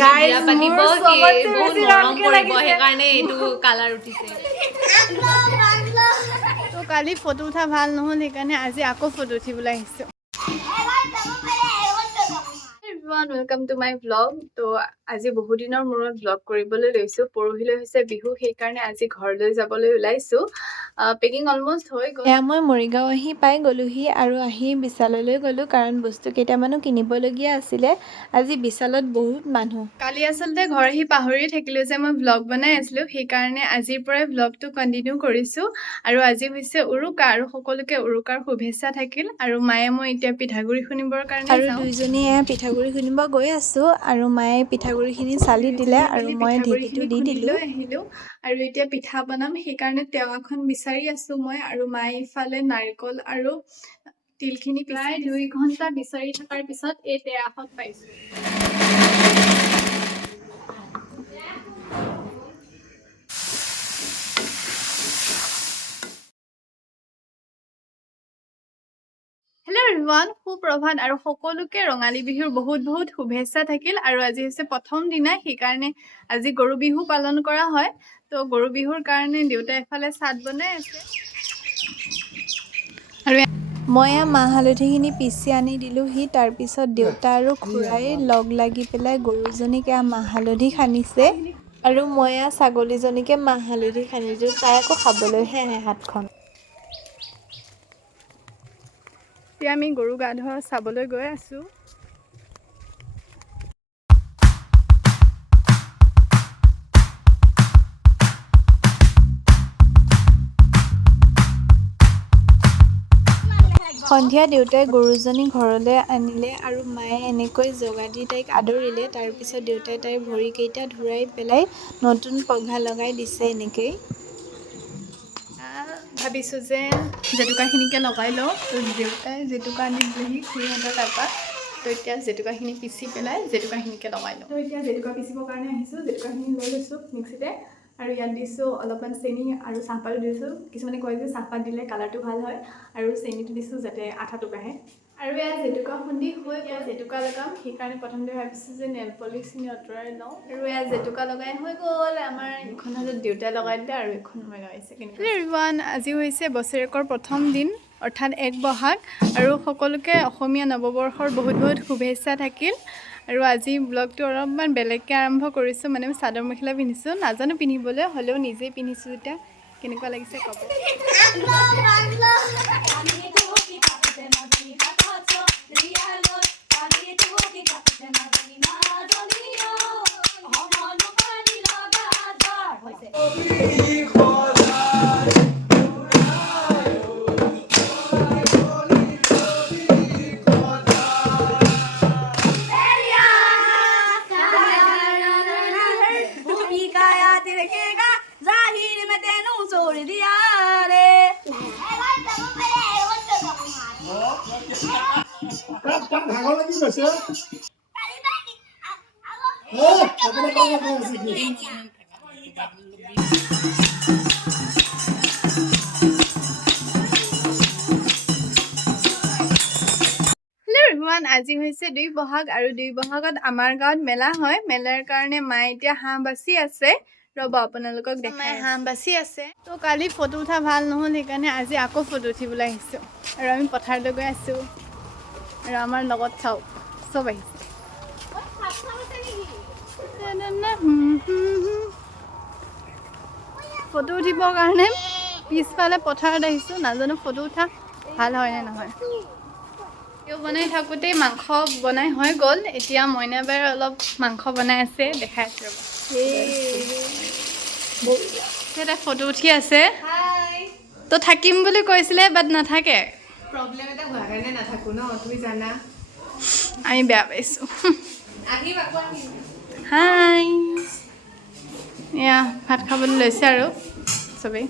বিয়া পাতিব বহুত মৰম কৰিব সেইকাৰণে এইটো কালাৰ উঠিছে তো কালি ফটো উঠা ভাল নহ'ল সেইকাৰণে আজি আকৌ ফটো উঠিবলৈ আহিছোঁ ৱেলকাম টু মাই ব্লগ তো আজি বহু দিনৰ মূৰত ব্লগ কৰিবলৈ লৈছোঁ পৰহিলৈ হৈছে বিহু সেইকাৰণে আজি ঘৰলৈ যাবলৈ ওলাইছোঁ পেকিং অলমষ্ট হৈ গ'ল এয়া মই মৰিগাঁও আহি পাই গ'লোহি আৰু আহি বিশাললৈ গ'লোঁ কাৰণ বস্তু কেইটামানো কিনিবলগীয়া আছিলে আজি বিশালত বহুত মানুহ কালি আচলতে ঘৰ আহি পাহৰি থাকিলোঁ যে মই ব্লগ বনাই আছিলোঁ সেইকাৰণে আজিৰ পৰাই ব্লগটো কণ্টিনিউ কৰিছোঁ আৰু আজি হৈছে উৰুকা আৰু সকলোকে উৰুকাৰ শুভেচ্ছা থাকিল আৰু মায়ে মই এতিয়া পিঠাগুড়ি খুন্দিবৰ কাৰণে আৰু দুইজনীয়ে পিঠাগুড়ি খুন্দিব গৈ আছোঁ আৰু মায়ে পিঠাগুড়িখিনি চালি দিলে আৰু মই ঢেঁকীটো দি দিলোঁ আহিলোঁ আৰু এতিয়া পিঠা বনাম সেইকাৰণে তেৱা এখন বিচাৰি আছোঁ মই আৰু মায়ে ইফালে নাৰিকল আৰু তিলখিনি প্ৰায় 2 ঘণ্টা বিচাৰি থকাৰ পিছত এই তেৱাখন পাইছোঁ হেল্ল' এভৰিৱান সুপ্ৰভাত আৰু সকলোকে ৰঙালী বিহুৰ বহুত বহুত শুভেচ্ছা থাকিল আৰু আজি হৈছে প্ৰথম দিনা সেইকাৰণে আজি গৰু বিহু পালন কৰা হয় তো গৰু বিহুৰ কাৰণে দেউতাই এফালে চাট বনাই আছে আৰু মই মাহ হালধিখিনি পিচি আনি দিলোঁহি তাৰপিছত দেউতা আৰু খুৰাই লগ লাগি পেলাই গৰুজনীক মাহ হালধি সানিছে আৰু মই ছাগলীজনীকে মাহ হালধি সানি দিওঁ তাই আকৌ খাবলৈহে আহে হাতখন এতিয়া আমি গৰু গা ধোৱা চাবলৈ গৈ আছোঁ সন্ধিয়া দেউতাই গৰুজনী ঘৰলৈ আনিলে আৰু মায়ে এনেকৈ জগা দি তাইক আদৰিলে তাৰপিছত দেউতাই তাইৰ ভৰিকেইটা ধুৱাই পেলাই নতুন পঘা লগাই দিছে এনেকৈ ভাবিছোঁ যে জেতুকাখিনিকে লগাই লওঁ তো দেউতাই জেতুকা আনি দিলেহি খুৰীহঁতৰ তাৰপৰা তো এতিয়া জেতুকাখিনি পিচি পেলাই জেতুকাখিনিকে লগাই লওঁ তো এতিয়া জেতুকা পিচিবৰ কাৰণে আহিছোঁ জেতুকাখিনি লৈ লৈছোঁ মিক্সিতে আৰু ইয়াত দিছোঁ অলপমান চেনি আৰু চাহপাতো দিছোঁ কিছুমানে কয় যে চাহপাত দিলে কালাৰটো ভাল হয় আৰু চেনিটো দিছোঁ যাতে আঠাটো বাঢ়ে আৰু ইয়াত জেতুকা খুন্দি হৈ ইয়াত জেতুকা লগাম সেইকাৰণে প্ৰথমতে ভাবিছোঁ যে নেল পলিচখিনি আঁতৰাই লওঁ আৰু ইয়াত জেতুকা লগাই হৈ গ'ল আমাৰ এখন হাতত দেউতাই লগাই দিলে আৰু এখন মই লগাইছে কিন্তু এভৰিৱান আজি হৈছে বছৰেকৰ প্ৰথম দিন অৰ্থাৎ 1 বহাগ আৰু সকলোকে অসমীয়া নৱবৰ্ষৰ বহুত বহুত শুভেচ্ছা থাকিল আৰু আজি ব্লগটো অলপমান বেলেগকৈ আৰম্ভ কৰিছোঁ মানে মই চাদৰ মেখেলা পিন্ধিছোঁ নাজানো পিন্ধিবলৈ হ'লেও নিজেই পিন্ধিছোঁ এতিয়া কেনেকুৱা লাগিছে ক'ব আজি হৈছে 2 বহাগ আৰু 2 বহাগত আমাৰ গাঁৱত মেলা হয় মেলাৰ কাৰণে মায়ে এতিয়া হাঁহ বাচি আছে ৰ'ব আপোনালোকক দেখাই হাঁহ বাচি আছে তো কালি ফটো উঠা ভাল নহ'ল সেইকাৰণে আজি আকৌ ফটো উঠিবলৈ আহিছোঁ আৰু আমি পথাৰলৈ গৈ আছোঁ আৰু আমাৰ লগত চাওক চব আহিছে ফটো উঠিবৰ কাৰণে পিছফালে পথাৰত আহিছোঁ নাজানো ফটো উঠা ভাল হয় নে নহয় বনাই থাকোঁতেই মাংস বনাই হৈ গ'ল এতিয়া মইনাবাই অলপ মাংস বনাই আছে দেখাই আছে ৰ'ব এটা ফটো উঠি আছে তো থাকিম বুলি কৈছিলে বাট নাথাকে প্ৰব্লেম এটা হোৱাৰ কাৰণে নাথাকোঁ ন তুমি জানা আমি বেয়া পাইছোঁ হাই এয়া ভাত খাবলৈ লৈছে আৰু চবেই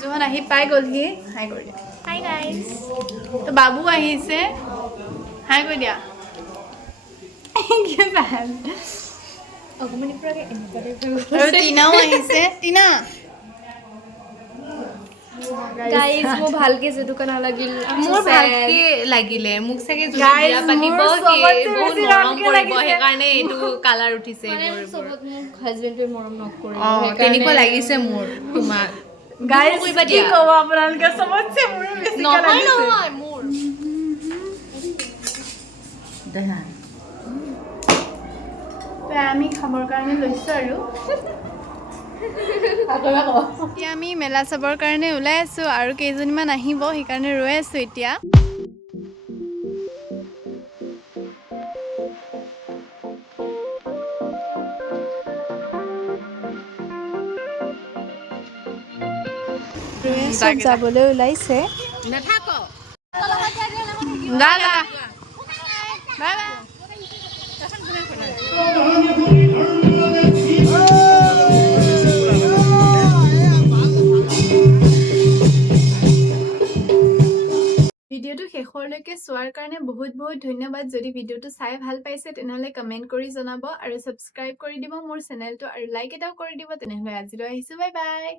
যোন আহি পাই গ'লহি হাই কৰি দিয়া হাই গাইজ তো বাবু আহিছে হাই কৰি দিয়া আৰু টিনাও আহিছে টিনা গাইজ মোৰ ভালকে জেতুকা নালাগিল মোৰ ভালকে লাগিলে মোক চাগে যদি বিয়া পাতিব কি বহুত মৰম কৰিব সেইকাৰণে এইটো কালাৰ উঠিছে এইবোৰ চবত মোক হাজবেণ্ডে মৰম নকৰে তেনেকুৱা লাগিছে মোৰ তোমাক গাইজ কৰিবা কি দিয়া ক'ব আপোনালোকে চবতছে মোৰ বেছি নহয় নহয় মোৰ আমি খাবৰ কাৰণে লৈছো আৰু এতিয়া আমি মেলা চাবৰ কাৰণে ওলাই আছো আৰু কেইজনীমান আহিব সেইকাৰণে ৰৈ আছো এতিয়া চব যাবলৈ ওলাইছে নাথাক বাই বাই ভিডিঅ'টো শেষলৈকে চোৱাৰ কাৰণে বহুত বহুত ধন্যবাদ যদি ভিডিঅ'টো চাই ভাল পাইছে তেনেহ'লে কমেণ্ট কৰি জনাব আৰু ছাবস্ক্ৰাইব কৰি দিব মোৰ চেনেলটো আৰু লাইক এটাও কৰি দিব তেনেহ'লে আজিলৈ আহিছোঁ বাই বাই